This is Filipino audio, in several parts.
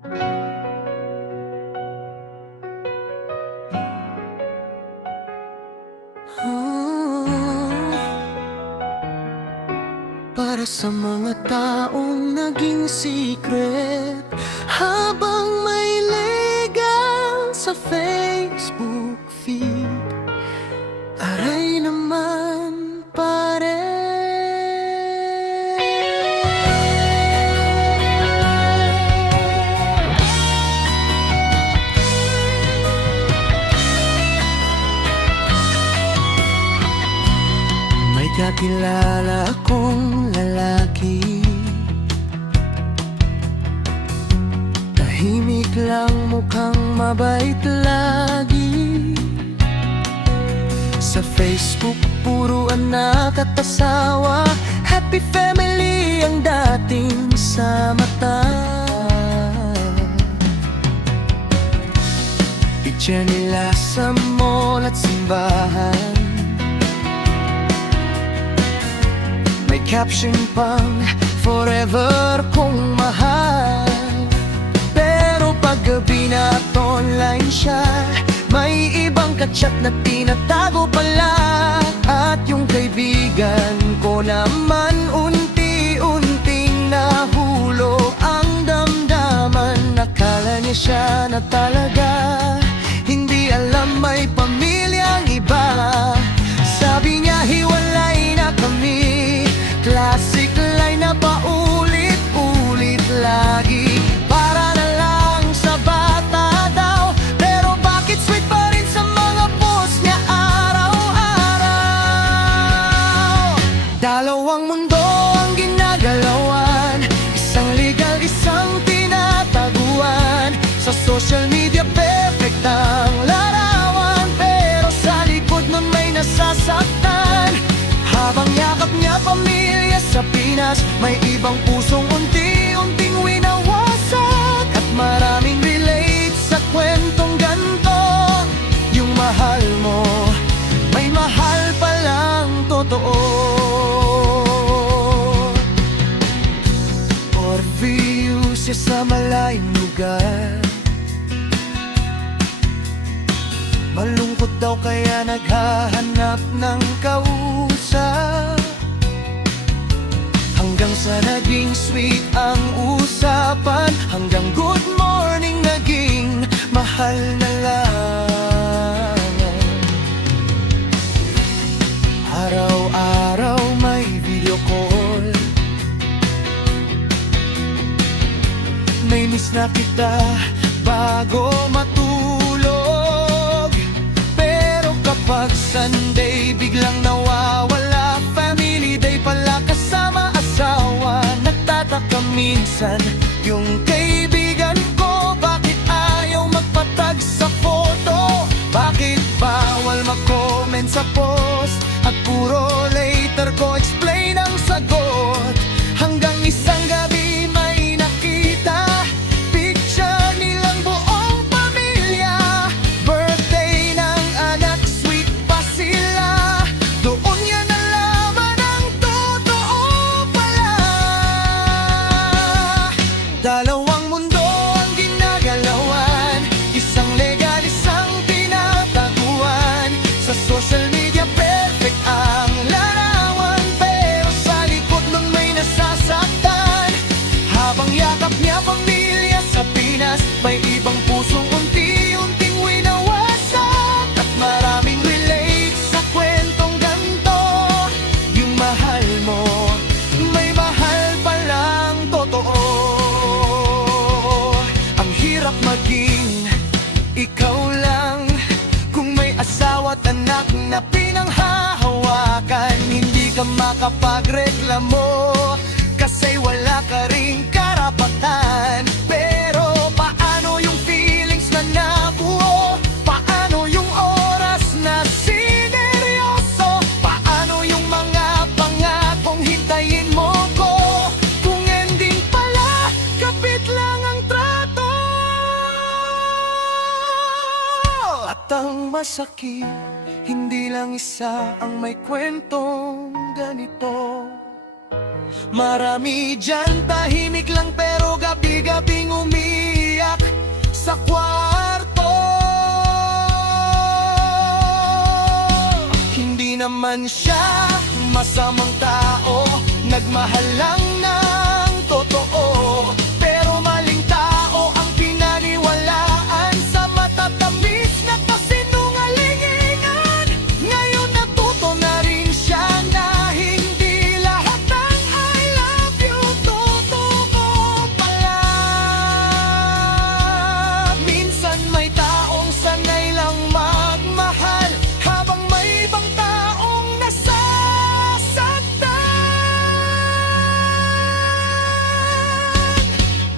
Para sa mga taong naging secret habang may legal sa Facebook feed, aray naman pare. May kakilala akong lalaki, tahimik lang, mukhang mabait lagi. Sa Facebook puro anak at asawa, happy family ang dating sa mata. Picture nila sa mall at simbahan, may caption pang forever kong mahal. Pero paggabi na at online siya, may ibang kachat na tinatago pala. At yung kaibigan ko naman unti-unting nahulog ang damdaman. Nakala niya siya na talaga, hindi alam may pamilyang iba. Sabi niya hiwalay na kami, classic line na paulit-ulit lagi. Para na lang sa bata daw, pero bakit sweet pa rin sa mga post niya araw-araw? Dalawang mundo ang ginagalawan, isang legal, isang tinataguan. Sa social media perfect ang larawan, pero sa likod nun may nasasaktan. Habang yakap niya pamilya sa Pinas, may ibang pusong unti-unting winawasak. At maraming relate sa kwentong ganto. Yung mahal mo, may mahal palang totoo. Orview siya sa malayong lugar, malungkot daw kaya naghahanap ng kausap. Hanggang sa naging sweet ang usapan, hanggang good morning naging mahal na lang. Araw-araw may video call, may miss na kita bago matulog. Pero kapag Sunday biglang nawawala, family day pala kasama asawa. Nagtataka minsan yung kaibigan ko, bakit ayaw magpatag sa photo? Bakit bawal mag-comment sa post? At puro later ko explain ang sagot. Hanggang isang gabi may nakita picture nilang buong pamilya, birthday ng anak, sweet pa sila. Doon niya nalaman ang totoo pala. Dalawang mundo ang ginagalawan, isang legal, isang tinataguan. Sa social media perfect ang larawan, pero sa likod nun may nasasaktan. Habang yakap niya pamilya sa Pinas, may ibang pusong unti-unting winawasak. At maraming relate sa kwentong ganto. Yung mahal mo, may mahal palang totoo. Ang hirap maging ikaw lang kung may asawa at anak na pinanghahawakan. Hindi ka makapagreklamo kasi wala ka ring karapatan. Pero paano yung feelings na nabuo? Paano yung oras na sineryoso? Paano yung mga pangakong hintayin mo ko? Kung ending pala, kapit lang ang trato. At ang masakit, hindi lang isa ang may kwentong ganito. Marami dyan tahimik lang pero gabi-gabing umiiyak. naman siya masamang tao, nagmahal lang ng totoo. Pero maling tao ang pinaniwalaan sa matatamis na kasinungalingan. Ngayon natuto na rin siya na hindi lahat ng I love you totoo pala. Minsan may taong sanay lang magmahal, habang may ibang taong nasasaktan.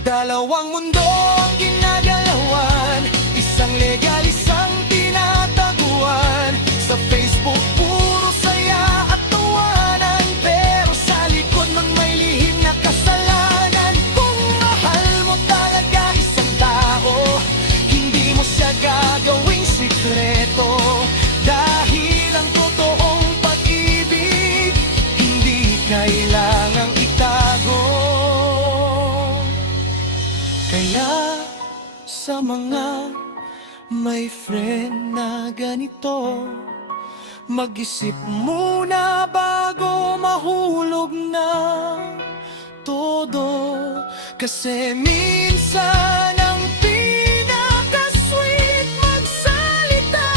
Dalawang mundo ang ginagalawan, isang legal, isang tinataguan. Sa Facebook puro saya at tawanan, pero sa likod ng may lihim na kasalanan. Kung mahal mo talaga isang tao, hindi mo siya gagawing sikreto. Dahil ang totoong pag-ibig hindi kailangang itago. Kaya sa mga may friend na ganito, mag-isip muna bago mahulog na todo. Kasi minsan ang pinaka-sweet magsalita,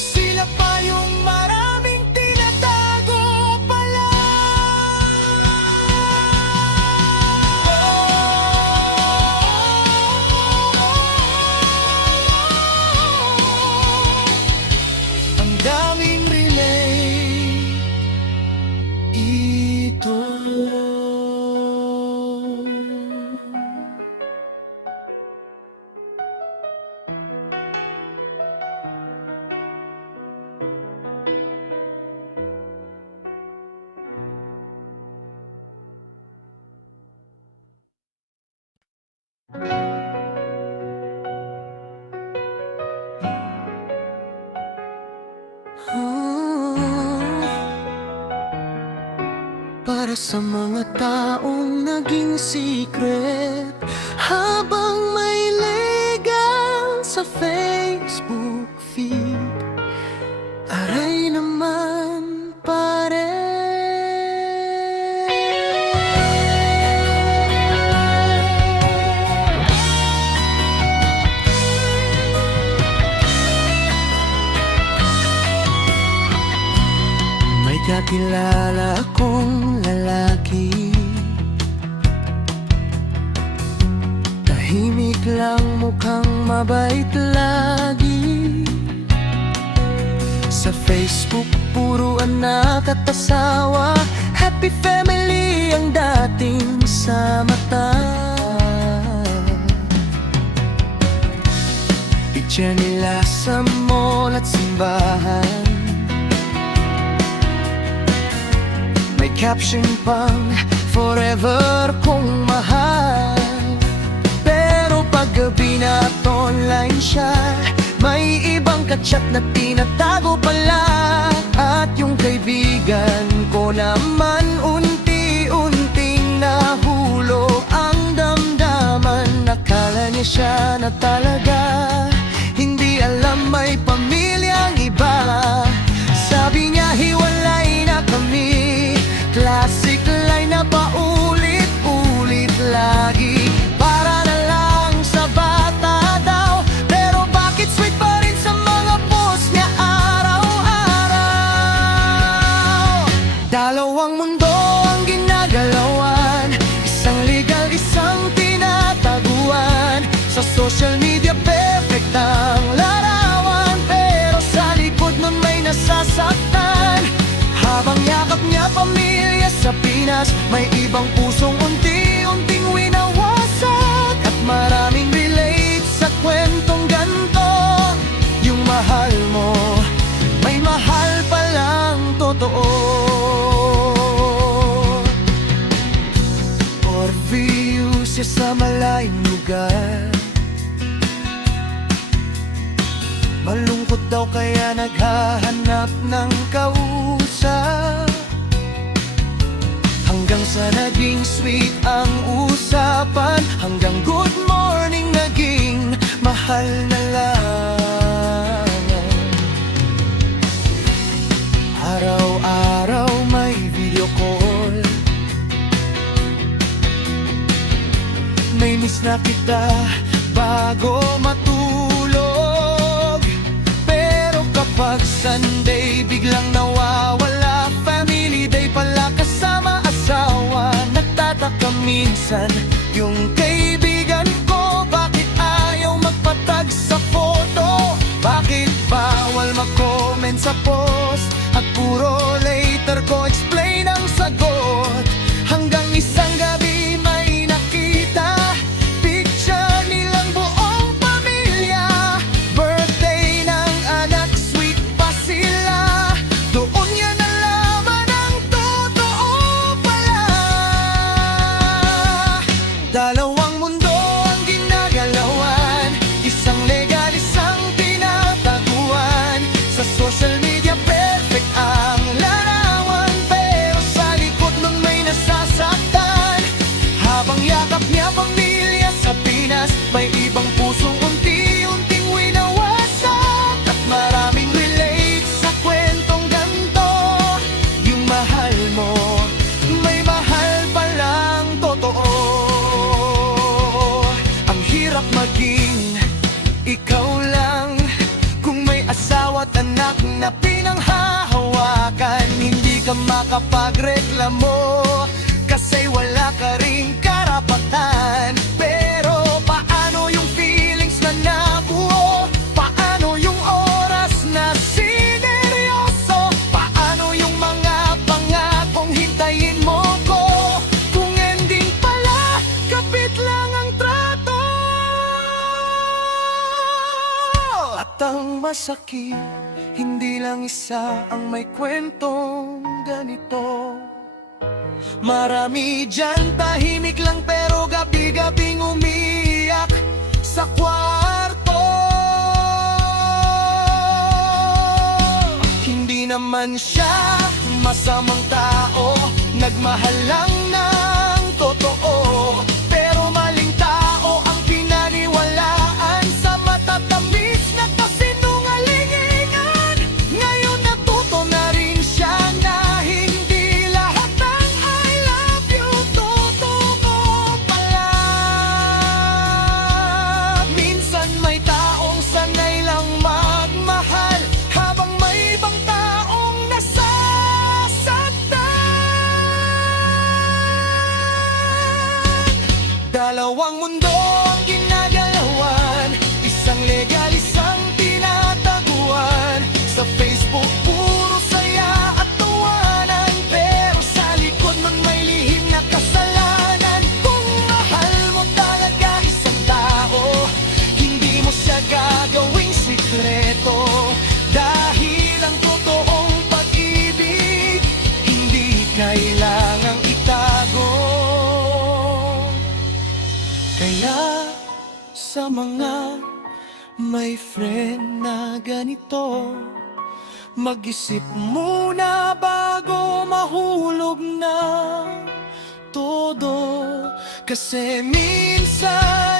sila pa yung maraming tinatago pala. Ang daming relay ito. Para sa mga taong naging secret habang may legal sa Facebook feed, aray naman pare. May kakilala akong lalaki, tahimik lang mukhang mabait lagi. Sa Facebook puro anak at asawa, happy family ang dating sa mata. Picture nila sa mall at simbahan, may caption pang forever kong mahal. Pero paggabi na at online siya, may ibang kachat na tinatago pala. At yung kaibigan ko naman unti-unting nahulog ang damdaman. Nakala niya siya na talaga, hindi alam may pamilyang iba. Sabi niya hiwalay na kami, classic line na paulit-ulit lagi. Para na lang sa bata daw, pero bakit sweet pa rin sa mga post niya araw-araw. Dalawang mundo ang ginagalawan, isang legal, isang tinataguan. Sa social media perfect ang larawan, pero sa likod nun may nasasaktan. Habang yakap niya pamilya sa Pinas, may ibang pusong unti-unting winawasak. At maraming relate sa kwentong ganto. Yung mahal mo, may mahal palang totoo. Or view siya sa malayong lugar, malungkot daw kaya naghahanap ng kausap. Hanggang sa naging sweet ang usapan, hanggang good morning naging mahal na lang. May miss na kita bago matulog. Pero kapag Sunday biglang nawawala, family day pala kasama asawa. Nagtataka minsan yung kaibigan ko, bakit ayaw magpatag sa photo? Bakit bawal mag-comment sa post? At puro later ko explain ang sagot. Hanggang isang gabi may nakita picture nilang buong pamilya. Birthday ng anak, sweet pa sila. Doon niya nalaman ang totoo pala. Dalawang mundo ang ginagalawan, isang legal, isang tinataguan. Sa social media perfect ang larawan, pero sa likod nun may nasasaktan. Habang yakap niya pamilya sa Pinas, may ibang pusong unti-unting winawasak. At maraming relate sa kwentong ganto. Yung mahal mo, may mahal palang totoo. Ang hirap maging ikaw lang kung may asawa at anak na pinanghahawakan. Hindi ka makapagreklamo kasi wala ka ring karapatan. Pero paano yung feelings na nabuo? Paano yung oras na sineryoso? Paano yung mga pangakong hintayin mo ko? Kung ending pala, kapit lang ang trato. At ang masakit, hindi lang isa ang may kwentong ganito. Marami dyan tahimik lang pero gabi-gabing umiyak sa kwarto. Hindi naman siya masamang tao, nagmahal lang ng totoo. Pero maling tao ang pinaniwalaan sa matatamis na kasinungalingan. Ngayon natuto na rin siya na hindi lahat ng I love you totoo pala. Minsan may taong sanay lang magmahal, habang may ibang taong nasasaktan. Dalawang mundo ang ginagalawan, isang legal, isang tinataguan. Sa Facebook puro saya at tawanan, pero sa likod nun may lihim na kasalanan. Kung mahal mo talaga isang tao, hindi mo siya gagawing sikreto. Dahil ang totoong pag-ibig hindi kailangang itago. Kaya sa mga may friend na ganito, mag-isip muna bago mahulog na todo. Kasi minsan